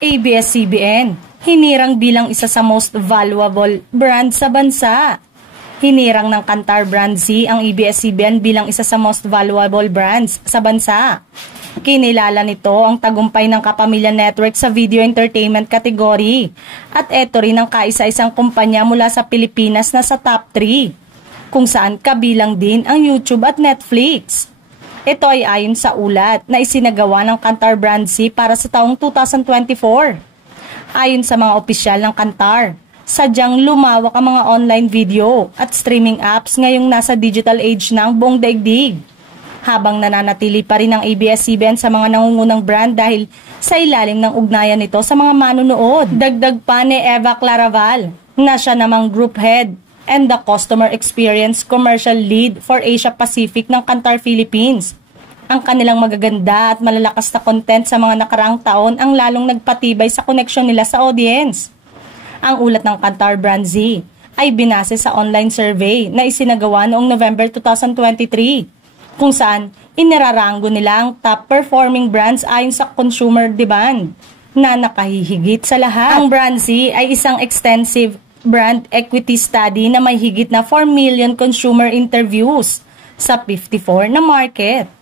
ABS-CBN, hinirang bilang isa sa most valuable brand sa bansa. Hinirang ng Kantar Brand Z ang ABS-CBN bilang isa sa most valuable brands sa bansa. Kinilala nito ang tagumpay ng Kapamilya Network sa video entertainment category. At eto rin ang kaisa-isang kumpanya mula sa Pilipinas na sa top 3, kung saan kabilang din ang YouTube at Netflix. Ito ay ayon sa ulat na isinagawa ng Kantar Brand Z para sa taong 2024. Ayon sa mga opisyal ng Kantar, sadyang lumawak ang mga online video at streaming apps ngayong nasa digital age ng buong daigdig. Habang nananatili pa rin ang ABS-CBN sa mga nangungunang brand dahil sa ilalim ng ugnayan nito sa mga manunood. Dagdag pa ni Eva Claraval na siya namang group head and the Customer Experience Commercial Lead for Asia Pacific ng Kantar Philippines. Ang kanilang magaganda at malalakas na content sa mga nakaraang taon ang lalong nagpatibay sa koneksyon nila sa audience. Ang ulat ng Kantar Brand Z ay binase sa online survey na isinagawa noong November 2023, kung saan inirarango nila ang top performing brands ayon sa consumer demand na nakahihigit sa lahat. Ang Brand Z ay isang extensive brand equity study na may higit na 4 million consumer interviews sa 54 na market.